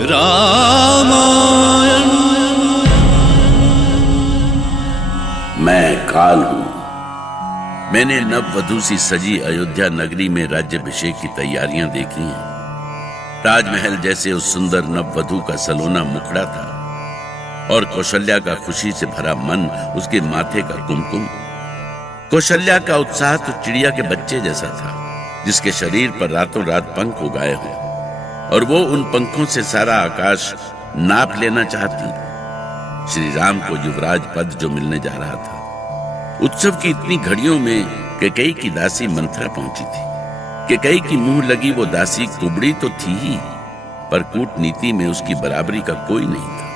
रामायण। मैं काल हूं। मैंने नववधु सी सजी अयोध्या नगरी में राज्याभिषेक की तैयारियां देखी हैं। राजमहल जैसे उस सुंदर नववधु का सलोना मुखड़ा था और कौशल्या का खुशी से भरा मन, उसके माथे का कुमकुम। कौशल्या का उत्साह तो चिड़िया के बच्चे जैसा था जिसके शरीर पर रातों रात पंख उगाए हों और वो उन पंखों से सारा आकाश नाप लेना चाहती। श्री राम को युवराज पद जो मिलने जा रहा था, उत्सव की इतनी घड़ियों में कैकेयी की दासी मंथरा पहुंची थी। कैकेयी की मुंह लगी वो दासी कुबड़ी तो थी ही, पर कूटनीति में उसकी बराबरी का कोई नहीं था।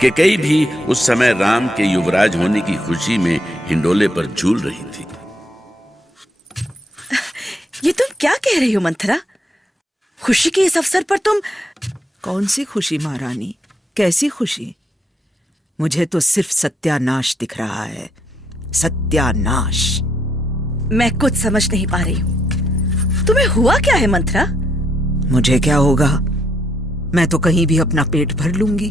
कैकेयी भी उस समय राम के युवराज होने की खुशी में हिंडोले पर झूल रही थी। ये तुम क्या कह रही हो मंथरा? खुशी के इस अवसर पर तुम? कौन सी खुशी महारानी, कैसी खुशी? मुझे तो सिर्फ सत्यानाश दिख रहा है, सत्यानाश। मैं कुछ समझ नहीं पा रही हूँ। तुम्हें हुआ क्या है मंथरा? मुझे क्या होगा, मैं तो कहीं भी अपना पेट भर लूंगी,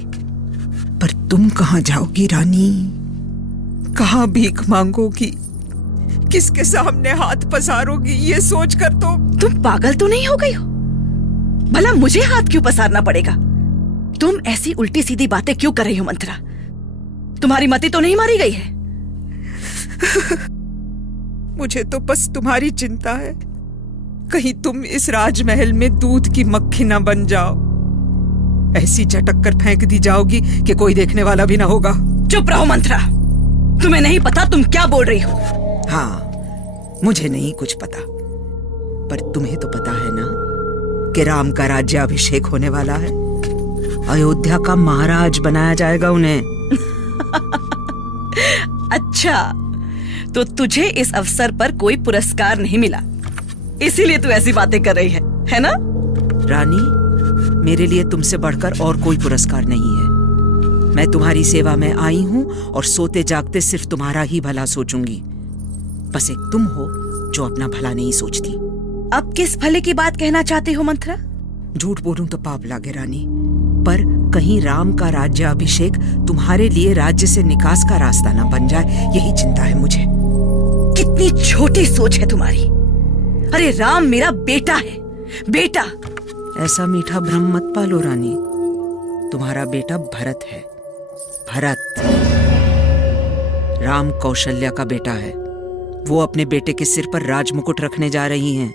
पर तुम कहाँ जाओगी रानी? कहाँ भीख मांगोगी? किसके सामने हाथ पसारोगी? ये सोचकर तो तुम पागल तो नहीं हो गई हो? भला मुझे हाथ क्यों पसारना पड़ेगा? तुम ऐसी उल्टी सीधी बातें क्यों कर रही हो मंथरा? तुम्हारी मति तो नहीं मारी गई है? मुझे तो बस तुम्हारी चिंता है, कहीं तुम इस राजमहल में दूध की मक्खी न बन जाओ। ऐसी चटक कर फेंक दी जाओगी कि कोई देखने वाला भी ना होगा। चुप रहो मंथरा, तुम्हें नहीं पता तुम क्या बोल रही हो। हाँ, मुझे नहीं कुछ पता, पर तुम्हें तो पता है ना कि राम का राज्याभिषेक होने वाला है। अयोध्या का महाराज बनाया जाएगा उन्हें। अच्छा, तो तुझे इस अवसर पर कोई पुरस्कार नहीं मिला, इसीलिए तू ऐसी बातें कर रही है ना? रानी, मेरे लिए तुमसे बढ़कर और कोई पुरस्कार नहीं है। मैं तुम्हारी सेवा में आई हूं और सोते जागते सिर्फ तुम्हारा ही भला सोचूंगी। बस एक तुम हो जो अपना भला नहीं सोचती। अब किस भले की बात कहना चाहती हो मंथरा? झूठ बोलूं तो पाप लागे रानी, पर कहीं राम का राज्याभिषेक तुम्हारे लिए राज्य से निकास का रास्ता न बन जाए, यही चिंता है मुझे। कितनी छोटी सोच है तुम्हारी। अरे राम मेरा बेटा है, बेटा। ऐसा मीठा भ्रम मत पालो रानी। तुम्हारा बेटा भरत है, भरत। राम कौशल्या का बेटा है। वो अपने बेटे के सिर पर राजमुकुट रखने जा रही हैं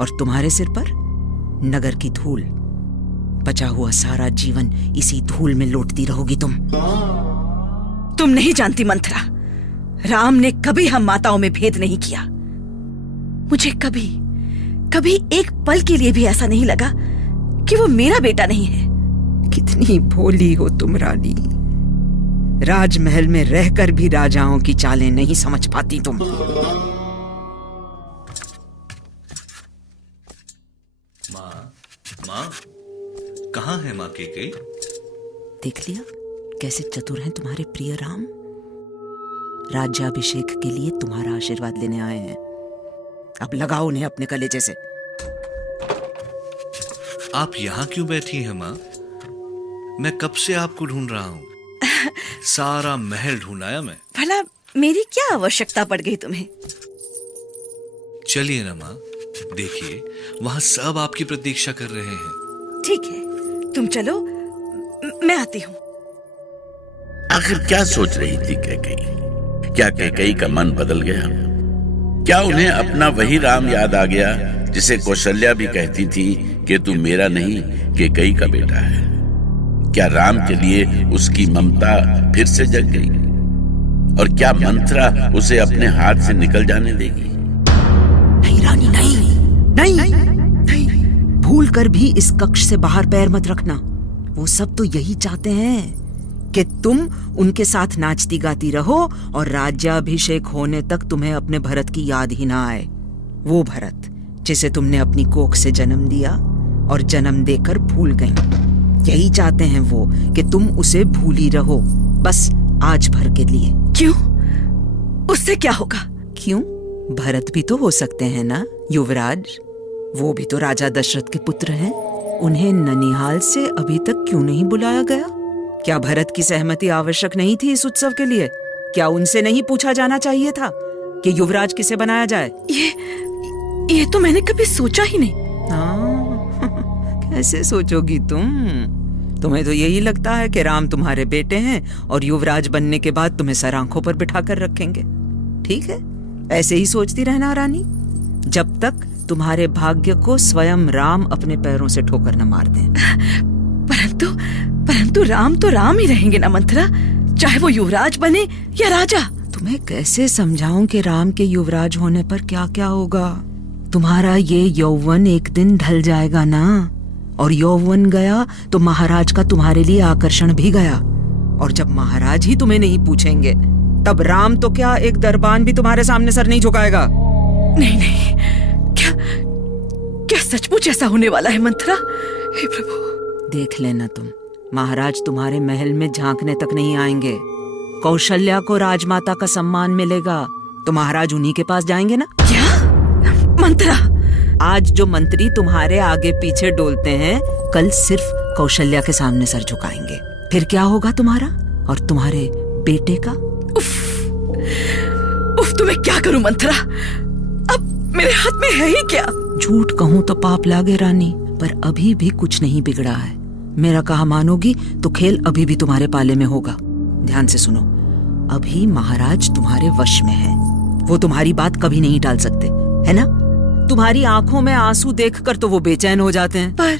और तुम्हारे सिर पर नगर की धूल। बचा हुआ सारा जीवन इसी धूल में लौटती रहोगी तुम। तुम नहीं जानती मंथरा, राम ने कभी हम माताओं में भेद नहीं किया। मुझे कभी कभी एक पल के लिए भी ऐसा नहीं लगा कि वो मेरा बेटा नहीं है। कितनी भोली हो तुम रानी। राजमहल में रहकर भी राजाओं की चालें नहीं समझ पाती तुम। माँ, कहाँ है माँ कैकेयी? देख लिया कैसे चतुर हैं तुम्हारे प्रिय राम। राज्याभिषेक के लिए तुम्हारा आशीर्वाद लेने आए हैं। अब लगाओ उन्हें अपने कलेजे से। आप यहाँ क्यों बैठी हैं माँ? मैं कब से आपको ढूंढ रहा हूँ। सारा महल ढूंढाया मैं। भला मेरी क्या आवश्यकता पड़ गई तुम्हें? चलिए ना माँ, देखिए वहाँ सब आपकी प्रतीक्षा कर रहे हैं। ठीक है, तुम चलो, मैं आती हूँ। आखिर क्या सोच रही थी कैकेयी? क्या कैकेयी का मन बदल गया? क्या उन्हें अपना वही राम याद आ गया जिसे कौशल्या भी कहती थी कि तू मेरा नहीं कैकेयी का बेटा है? क्या राम के लिए उसकी ममता फिर से जग गई? और क्या मंथरा उसे अपने हाथ से निकल जाने देगी? नहीं रानी, नहीं नहीं, नहीं। भूल कर भी इस कक्ष से बाहर पैर मत रखना। वो सब तो यही चाहते हैं कि तुम उनके साथ नाचती गाती रहो और राज्याभिषेक होने तक तुम्हें अपने भरत की याद ही ना आए। वो भरत जिसे तुमने अपनी कोख से जन्म दिया और जन्म देकर भूल गई। यही चाहते हैं वो कि तुम उसे भूली रहो, बस आज भर के लिए। क्यों? उससे क्या होगा? क्यों? भरत भी तो हो सकते हैं ना युवराज। वो भी तो राजा दशरथ के पुत्र हैं। उन्हें ननिहाल से अभी तक क्यों नहीं बुलाया गया? क्या भरत की सहमति आवश्यक नहीं थी इस उत्सव के लिए? क्या उनसे नहीं पूछा जाना चाहिए था कि युवराज किसे बनाया जाए? ये तो मैंने कभी सोचा ही नहीं। कैसे सोचोगी तुम? तुम्हें तो यही लगता है कि राम तुम्हारे बेटे हैं और युवराज बनने के बाद तुम्हें सर आंखों पर बिठा कर रखेंगे। ठीक है, ऐसे ही सोचती रहना रानी, जब तक तुम्हारे भाग्य को स्वयं राम अपने पैरों से ठोकर न मार दें। परंतु राम तो राम ही रहेंगे ना मंथरा, चाहे वो युवराज बने या राजा। तुम्हें कैसे समझाऊं कि राम के युवराज होने पर क्या क्या होगा? तुम्हारा ये यौवन एक दिन ढल जाएगा ना, और यौवन गया तो महाराज का तुम्हारे लिए आकर्षण भी गया। और जब महाराज ही तुम्हें नहीं पूछेंगे, तब राम तो क्या एक दरबान भी तुम्हारे सामने सर नहीं झुकाएगा। नहीं, क्या सचमुच ऐसा होने वाला है मंथरा? हे प्रभु। देख लेना तुम, महाराज तुम्हारे महल में झांकने तक नहीं आएंगे। कौशल्या को राजमाता का सम्मान मिलेगा तो महाराज उन्हीं के पास जाएंगे ना। क्या मंत्रा? आज जो मंत्री तुम्हारे आगे पीछे डोलते हैं, कल सिर्फ कौशल्या के सामने सर झुकाएंगे। फिर क्या होगा तुम्हारा और तुम्हारे बेटे का? उफ, तो मैं क्या करूं मंथरा? अब मेरे हाथ में है ही क्या? झूठ कहूं तो पाप लागे रानी, पर अभी भी कुछ नहीं बिगड़ा है। मेरा कहा मानोगी तो खेल अभी भी तुम्हारे पाले में होगा। ध्यान से सुनो, अभी महाराज तुम्हारे वश में है, वो तुम्हारी बात कभी नहीं टाल सकते, है ना? तुम्हारी आंखों में आंसू देखकर तो वो बेचैन हो जाते हैं। पर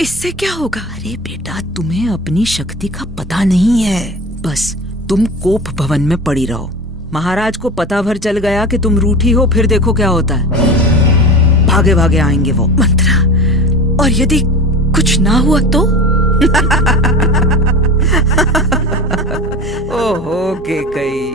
इससे क्या होगा? अरे बेटा, तुम्हें अपनी शक्ति का पता नहीं है। बस तुम कोप भवन में पड़ी रहो। महाराज को पता भर चल गया कि तुम रूठी हो, फिर देखो क्या होता है। भागे भागे आएंगे वो। मंत्रा, और यदि कुछ ना हुआ तो? ओहो केकई,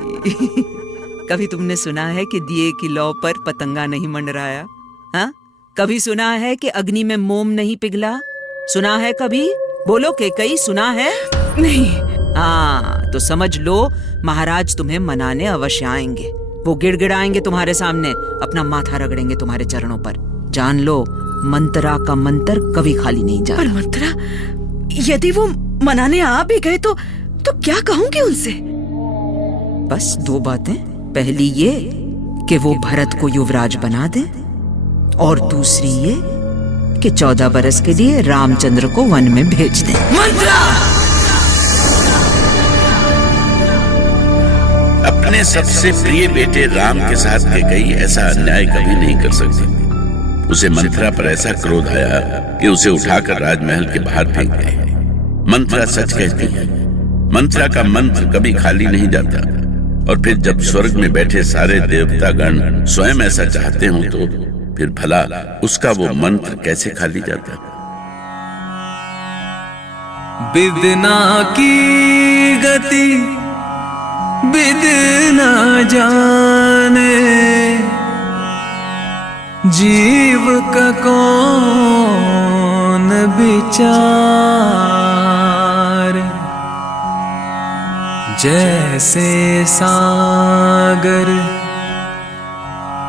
कभी तुमने सुना है कि दिए की लौ पर पतंगा नहीं मंडराया? हाँ, कभी सुना है कि अग्नि में मोम नहीं पिघला? सुना है कभी? बोलो केकई, सुना है? नहीं। हाँ, तो समझ लो महाराज तुम्हें मनाने अवश्य आएंगे। वो गिड़गिड़ाएंगे तुम्हारे सामने, अपना माथा रगड़ेंगे तुम्हारे चरणों पर। जान लो, मंत्रा का मंत्र कभी खाली नहीं जाता। पर मंत्रा, यदि वो मनाने आ भी गए तो क्या कहूंगी उनसे? बस दो बातें। पहली ये कि वो भरत को युवराज बना दे, और दूसरी ये कि 14 बरस के लिए रामचंद्र को वन में भेज दे। मंत्रा! अपने सबसे प्रिय बेटे राम के साथ केकई ऐसा अन्याय कभी नहीं कर सकती। उसे मंत्रा पर ऐसा क्रोध आया कि उसे उठाकर राजमहल के बाहर फेंक गए। मंत्रा सच कहती है, मंत्रा का मंत्र कभी खाली नहीं जाता, और फिर जब स्वर्ग में बैठे सारे देवतागण स्वयं ऐसा चाहते हो तो फिर भला उसका वो मंत्र कैसे खाली जाता? बिदना की गति बिदना जाने, जीव का कौन विचार। जैसे सागर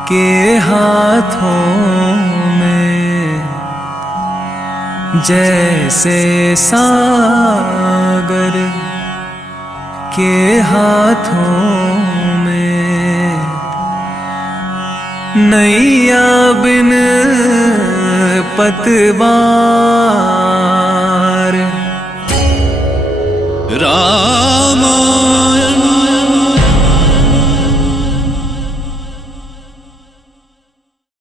के हाथों में, जैसे सागर के हाथों में, नैया बिन पतवार। राम